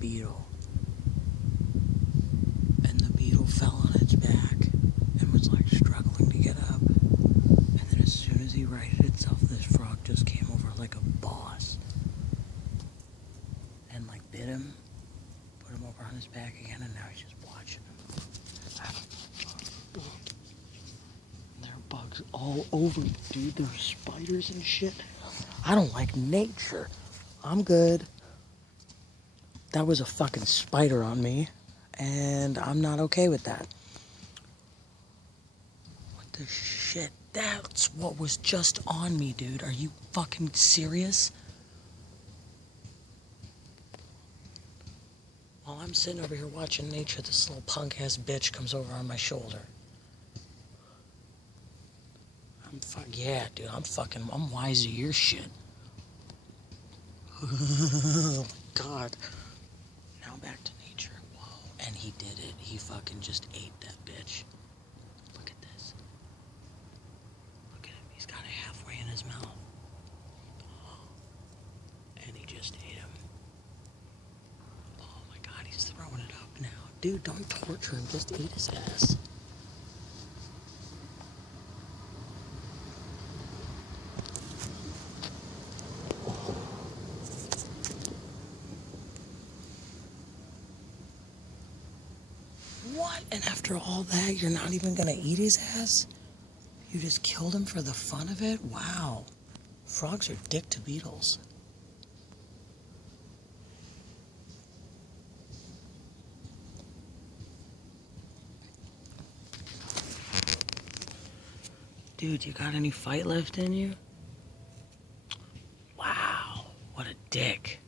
beetle. And the beetle fell on its back and was like struggling to get up. And then as soon as he righted itself, this frog just came over like a boss. And like bit him, put him over on his back again, and now he's just watching him. There are bugs all over, dude. There's spiders and shit. I don't like nature. I'm good. That was a fucking spider on me, and I'm not okay with that. What the shit? That's what was just on me, dude. Are you fucking serious? While I'm sitting over here watching nature, this little punk-ass bitch comes over on my shoulder. Yeah, dude, I'm wise to your shit. Oh my god. Now back to nature. Whoa. And he did it. He fucking just ate that bitch. Look at this. Look at him. He's got it halfway in his mouth. And he just ate him. Oh my god, he's throwing it up now. Dude, don't torture him. Just eat his ass. What? And after all that, you're not even gonna eat his ass? You just killed him for the fun of it? Wow. Frogs are dick to beetles. Dude, you got any fight left in you? Wow, what a dick.